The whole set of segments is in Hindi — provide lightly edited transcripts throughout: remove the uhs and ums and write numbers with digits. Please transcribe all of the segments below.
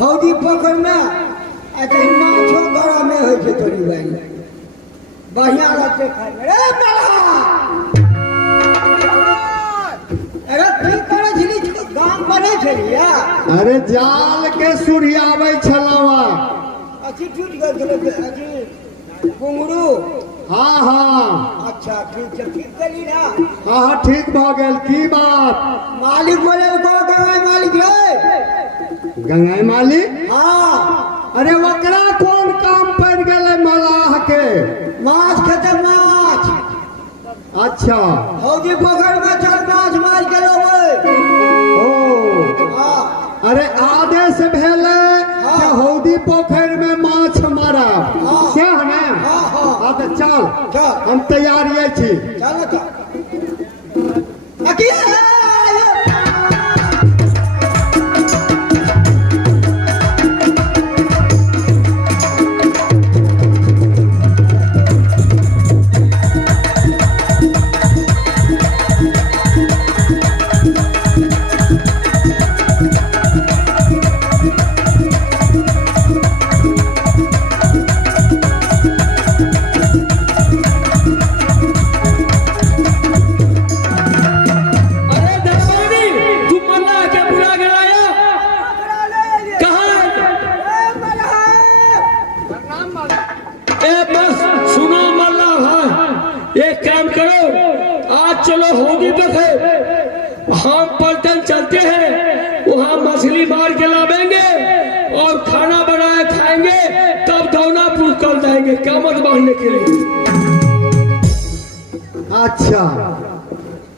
हौदी पोखर में माछो गड़ा में हो तोरी बाई बढ़िया रहते खाए अरे ठीक करे छली गांव बने छलिया अरे जाल के सुरियावे छलवा अच्छी टूट गए अच्छी घुंगरू हाँ हाँ अच्छा ठीक है ठीक करी ना हाँ हाँ ठीक भ गेल की बात मालिक बोले को गंगाई मालिक रे गंगाई मालिक हाँ अरे वकरा कौन काम पड़ गए मलाह के माछ खत्म माछ अच्छा हौदी पोखर में चल माछ मार के लोगे ओ हाँ अरे आदेश भेले कि हौदी पोखर में माछ मारा क्या है ना हाँ तो चल हम तैयार छी चलो चलो हौदी तक है हम पलटन चलते हैं वहाँ मछली मार के लावेंगे और खाना बनाए खाएंगे तब दौनापुर चल जाएंगे कामत बांधने के लिए। अच्छा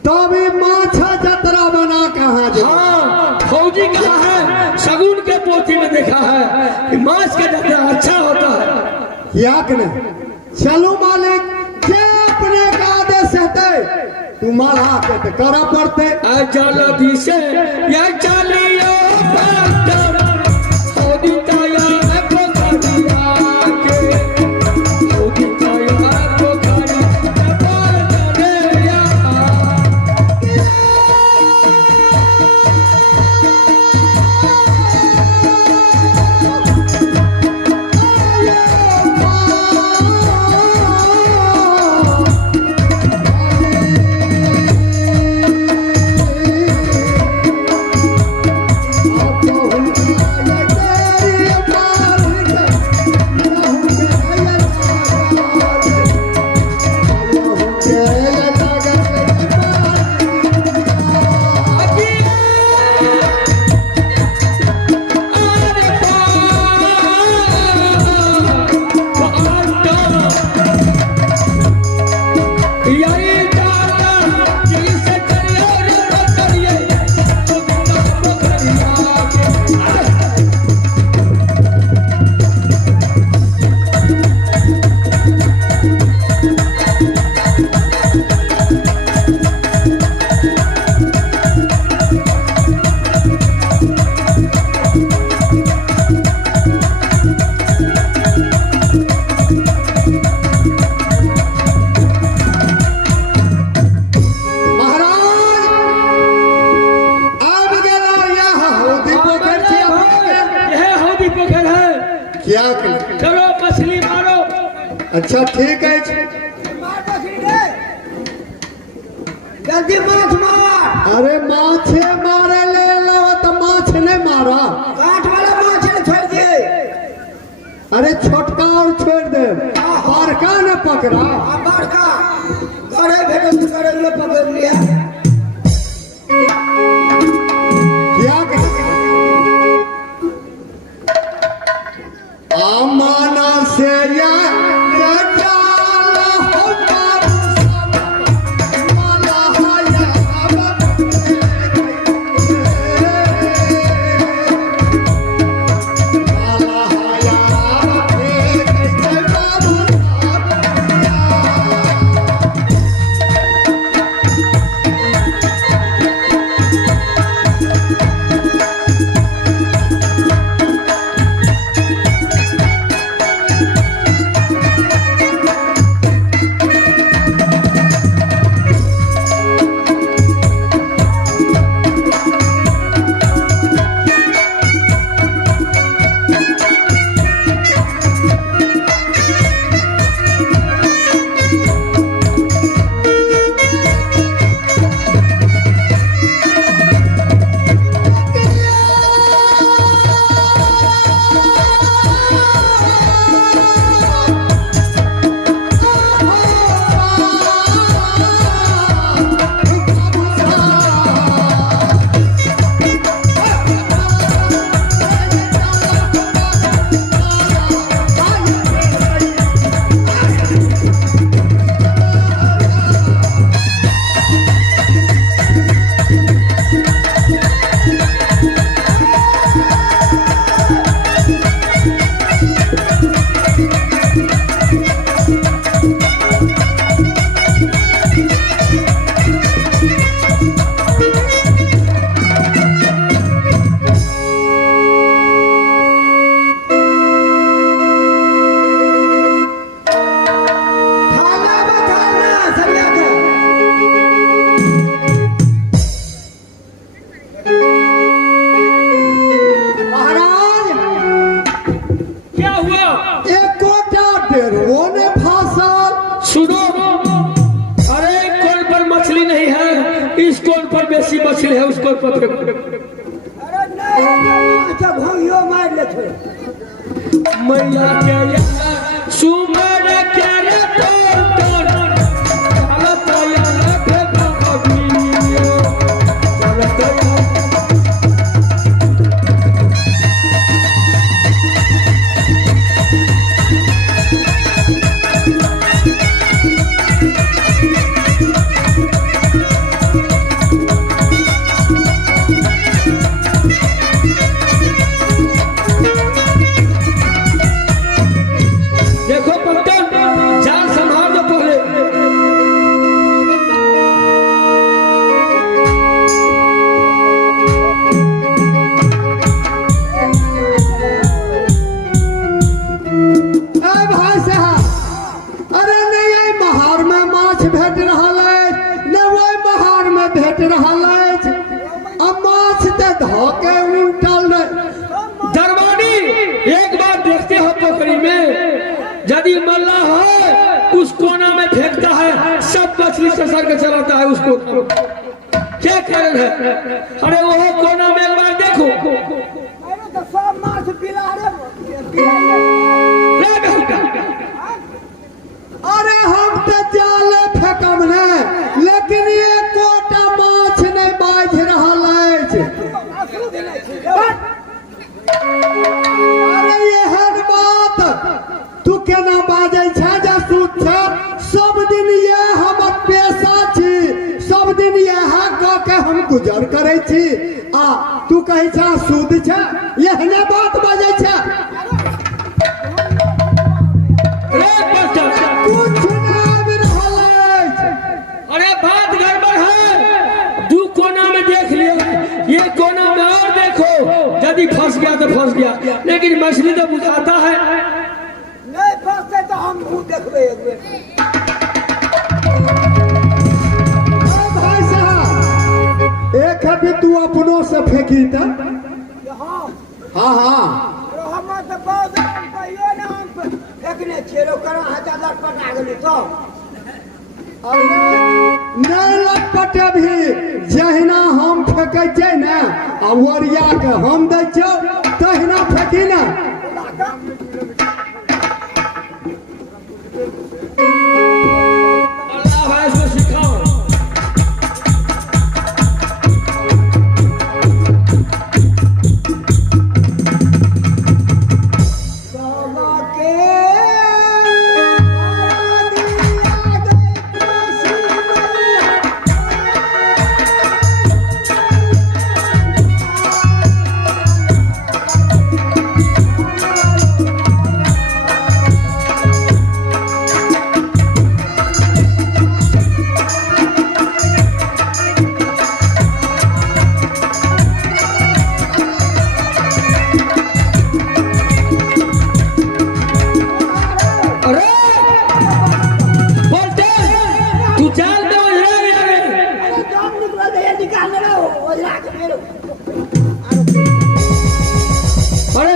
तब ये माछा जतरा बना कहाँ जो हाँ फौजी कहा है शगुन के पोथी में देखा है कि माछ का जतरा अच्छा होता है क्या करे चलो मालिक क्या अपने का आदेश है तुम्हारा हाथ पे करा पड़ते जल्दी से या चलियो पलटन हौदी तैयार पोखरिया के हौदी तैयार पोखरिया पलटनिया क्या करे चलो मछली मारो। अच्छा ठीक है जल्दी माछ मार अरे माछे मारे ले लो तो माछ नहीं मारा काट वाला माछ ने छोड़ दिए अरे छोटका और छोड़ दे बड़का न पकड़ा बड़का गड़े भेटे तो गड़े में पकड़ लिया क्या आमाना से या मछली है उसको फेंको। अरे नहीं अच्छा भोगियो मार ले थोड़े मैया के यहाँ सुमर के रे तोर चलत यार फेंको कबियो चलत देखो पलटन जान संभाल दो पहले। ए भाई साहब अरे नहीं आई महार में माछ भेट रहा है न वही महार में भेट रहा है अब माछ ते धोके उल्टल रहे दरबानी एक बार देखते हो पोखरी में यदि मल्ला है उस कोना में फेंकता है सब मछली ससर के चलाता है उसको क्या कारण है। अरे वो कोना में एक बार देखो अरे तो सब माछ पिला रे अरे हम तो जाले फेंकम ने लेकिन ये कोटा माछ नहीं बाज रहा है अरे एहन बात तू केना बाजै छै जासूस छै सब दिन ये हमर पेशा छी सब दिन यह कह के हम गुजर करै छी आ तू कहै छै सूद छै एहने बात बाजै छै रे पलटन कुछ नहीं आबि रहल अछि अरे बात गड़बड़ है। दू कोना में देख लिया ये कोना में और देखो यदि फंस गया तो फंस गया लेकिन मछली तो बुझाता है। नहीं फंसते तो हम मुंह देखबे एक बेर ए भाई साहब एक है तू अपनों से फेंकी त हाँ हाँ हाँ अरे हम तो बहुत कहियो ना हम फेंकने छियै रो करा हाथ लटपटा गेली तो नहीं लटपटे भी जहिना हम फेंकै छै ने आ ओरिया के हम दै छियौ तहिना फेंकी ने अल्लाह भाई इसको सिखाओ। बाबा के अरे पलटन तू जान दे उधर गया रे। अरे जाम निकला दे ये निकाल ले वो लाके मेरे अरे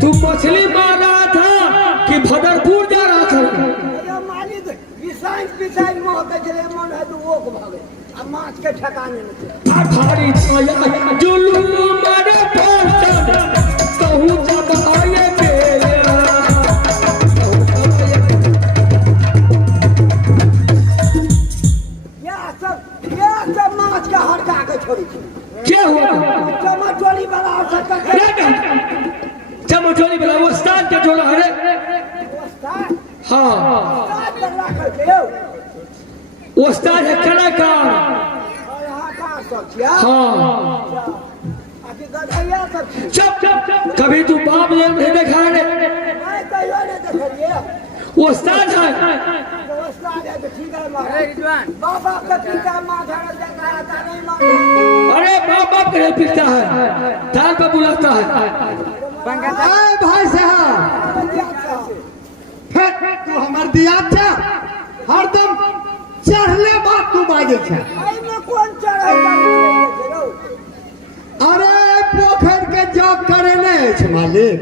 तू मछली मार रहा था कि भदरपुर जा रहा था। अरे मालिक पिसाई मोह के चले मन है तो वो को भागे अब माछ के ठिकाने नहीं आ भारी छाया जुलूम मारे पलटन कहूँ जब आए मेरा या सब माछ का हड़का के छोड़ी छी क्या हुआ चमचोली वाला औसत का चमचोली वाला वो स्थान का जोड़ा है रे। उस्ताद हाँ उस्ताद लगा के हो वो उस्ताद है कलाकार। और यहाँ का सब छिया हाँ आखिर गधैया सब छी चुप चुप कभी तू बाप ने नहीं देखा रे। मैं कहियो नहीं देखलिए वो उस्ताद है तो उस्ताद है तो ठीक है मार बाबा का ठीक है मार धड़ देखा था नहीं मार अरे बाप बाप करे पिटता है दाल पर बुलाता है। ए भाई साहब फेंक तू हमर दिया छै हरदम चढ़ले बात तू बाजै छै में कौन चढ़े अरे पोखर के जॉब करे नहीं अछि मालिक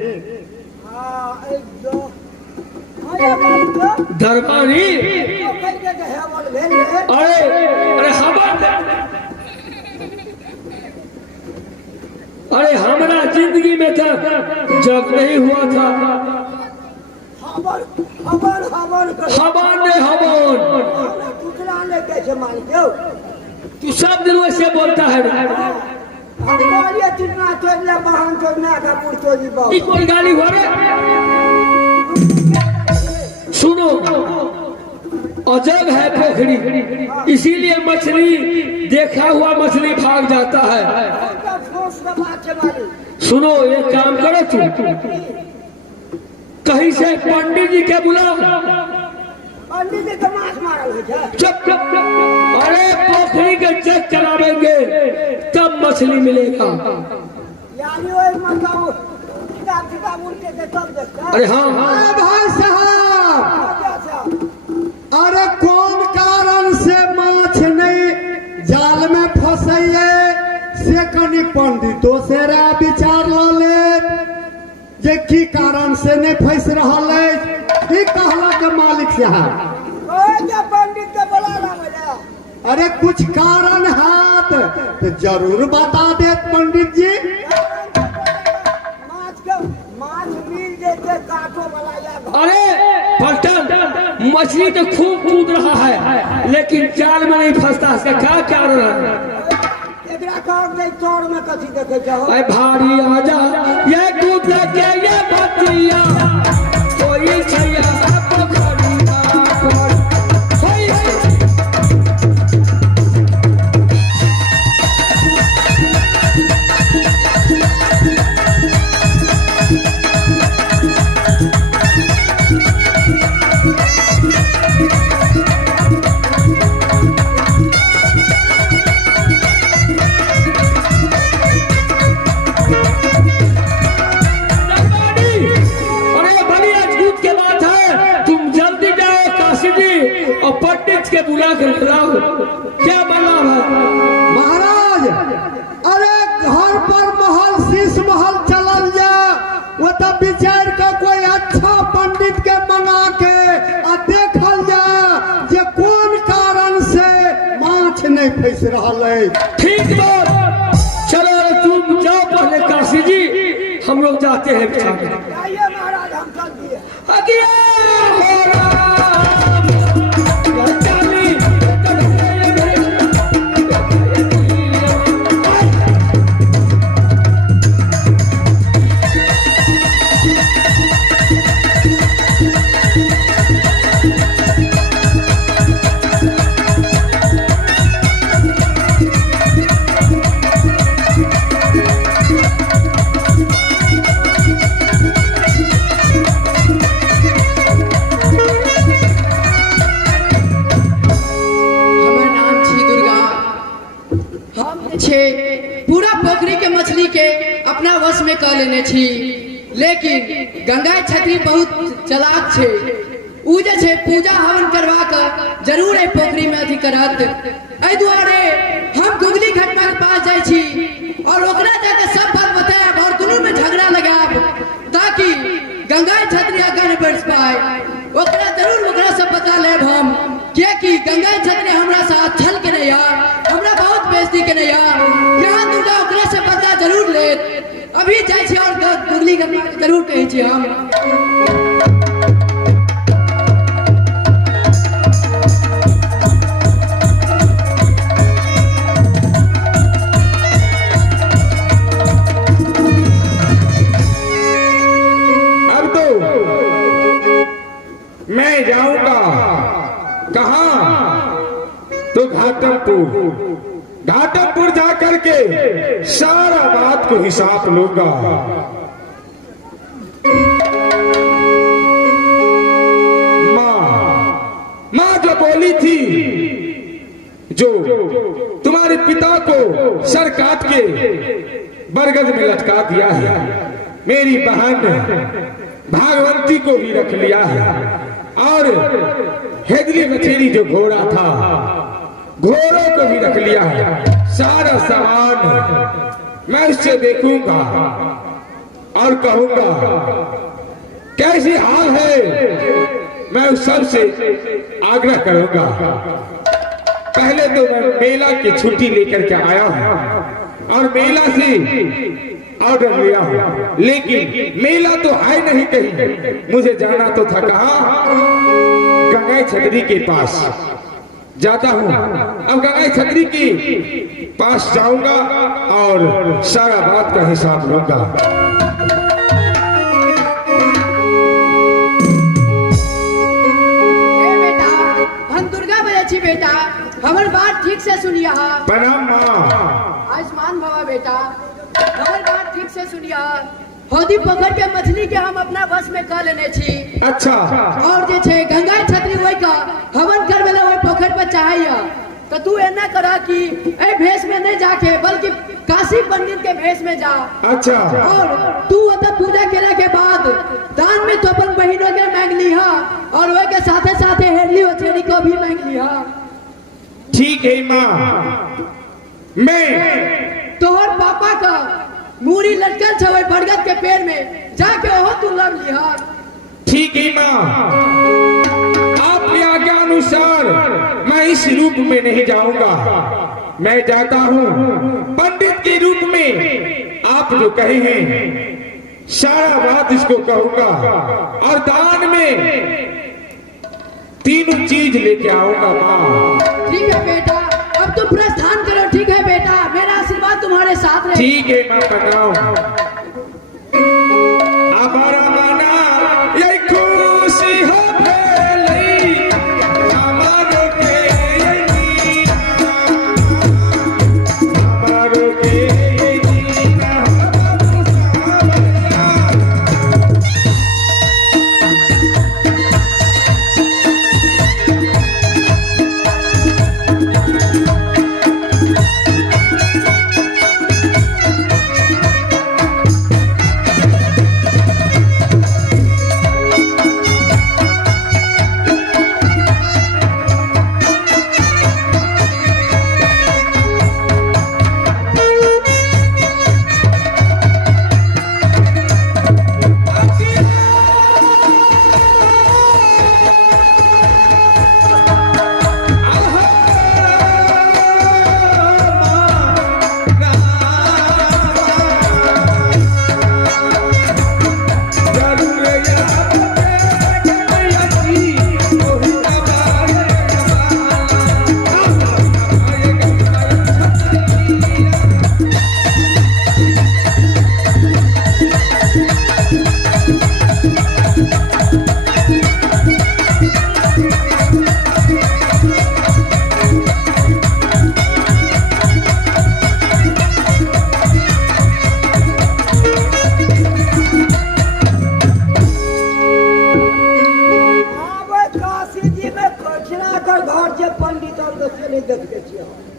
हाँ एक दो अरे मालिक दरबारी पोखर के है बोल भेल है अरे अरे खबर अरे हमारा जिंदगी में तो जब नहीं हुआ था। हवन हवन हवन हवन ने हवन दूसरा ले कैसे मान गयो? तू सब दिन वैसे बोलता है। हम बोलिए कितना तोड़ले बहन तोड़ना का पुरतो जी बाबू। ई कौन गाली हुआ रे? सुनो, अजब है पोखरी, इसीलिए मछली देखा हुआ मछली भाग जाता है। सुनो, एक काम करो तुम, कहीं से पंडित जी के बुलाओ। पंडित जी तो माछ मारल है क्या? चुप चुप चुप। अरे पोखरी के चेक करावेंगे तब मछली मिलेगा। यानी वो मतलब किताब उनके से तब देखता। अरे हाँ अरे भाई साहब, अच्छा अरे कौन कारण से माछ नहीं जाल में फंसैये से कनी पंडितों से राय विचार ल ले जे की कारण से नहीं फंस रहा है। ठीक कहला के मालिक साहब। ओए क्या पंडित के बुला रहा मुझे? अरे कुछ कारण है तो जरूर बता दे पंडित जी। माछ मिल जैसे काटो वाला या अरे पलटन, मछली तो खूब कूद रहा है लेकिन जाल में नहीं फंसता। इसका क्या कारण है? एकरा काम नहीं तोड़ में कथी देखे जाओ। अरे भारी आजा ये कूद के ये बतिया कोई छैया पोखरी ना पर होई पंडित के बुला कर लाओ। क्या बना है महाराज? अरे घर पर महल शीश महल चलल जा, वो तब विचार का कोई अच्छा पंडित के मंगा के आ देखल जा जे कौन कारण से माछ नहीं फंस रहा है। ठीक बात। चलो तुम जाओ पहले काशी जी, हम लोग जाते हैं। जाइए महाराज, हम चल दिए। पूरा पोखरी के मछली के अपना वश में कर लेने छी, लेकिन गंगा छतरी बहुत चलाक छे। उ जे छे पूजा हवन करवा कर जरूर है पोखरी में अथी करत। एहि दुआरे हम गुगली घाट पर पास जाय छी और ओकरा जाके सब बात बताएब और दोनों में झगड़ा लगाब ताकि गंगा छतरी आगे न बढ़ पाए। ओकरा जरूर ओकरा सब बता लेब हम, कि गंगा छतरी हमरा साथ छल के नहीं यार, हमरा बहुत बेइज्जती के नहीं यार। यहाँ दुर्गा ओकरा से बदला जरूर ले। अभी जाय छी और गुगली घाट जरूर कहै छी हम। मैं जाऊंगा कहाँ? तो घाटमपुर जा करके सारा बात को हिसाब लूंगा। माँ जो बोली थी, जो तुम्हारे पिता को सर काट के बरगद में लटका दिया है, मेरी बहन भागवंती को भी रख लिया है। और हेदली मछली जो घोड़ा था, घोड़ों को भी रख लिया है। सारा सामान मैं उससे देखूंगा और कहूंगा कैसी हाल है, मैं उस सब से आग्रह करूंगा। पहले तो मैं मेला की छुट्टी लेकर के आया हूं और मेला से ऑर्डर लिया हूँ, लेकिन मेला तो है नहीं कहीं। मुझे जाना तो था कहाँ, गंगाई छतरी के पास जाता हूँ। अब गंगाई छतरी के पास जाऊंगा और सारा बात का हिसाब लूंगा। बेटा हमार बात ठीक से सुनिया। प्रणाम माँ। आयुष्मान भवा बेटा, हमार बात ठीक से सुनिया। हौदी पोखर के मछली के हम अपना बस में कर लेने छी। अच्छा। और जे छे गंगा छतरी वही का हवन कर वाला वही पोखर पर चाहिए। तो तू ऐना करा कि ए भेष में नहीं जाके बल्कि काशी पंडित के भेष में जा। अच्छा। और तू अतः पूजा केला के बाद दान में तो अपन बहनों के मांग लिहा और वही के साथे साथे हेरली ओछेरी को भी मांग लिहा। ठीक है माँ, मैं तोहर पापा का मूरी लटकल छे बरगद के पेड़ में जाके ओहो तू लब लिहा। ठीक है माँ, आपकी आज्ञा अनुसार मैं इस रूप में नहीं जाऊंगा। मैं जाता हूँ पंडित के रूप में। आप जो कहे हैं सारा बात इसको कहूंगा और दान में तीनों चीज लेके आऊंगा माँ। ठीक है बेटा, अब तुम प्रस्थान करो। ठीक है बेटा, मेरा आशीर्वाद तुम्हारे साथ रहे। ठीक है माँ, प्रणाम। हमारा माना यही खुशी हो भेलई, हमारो के यही हमारो के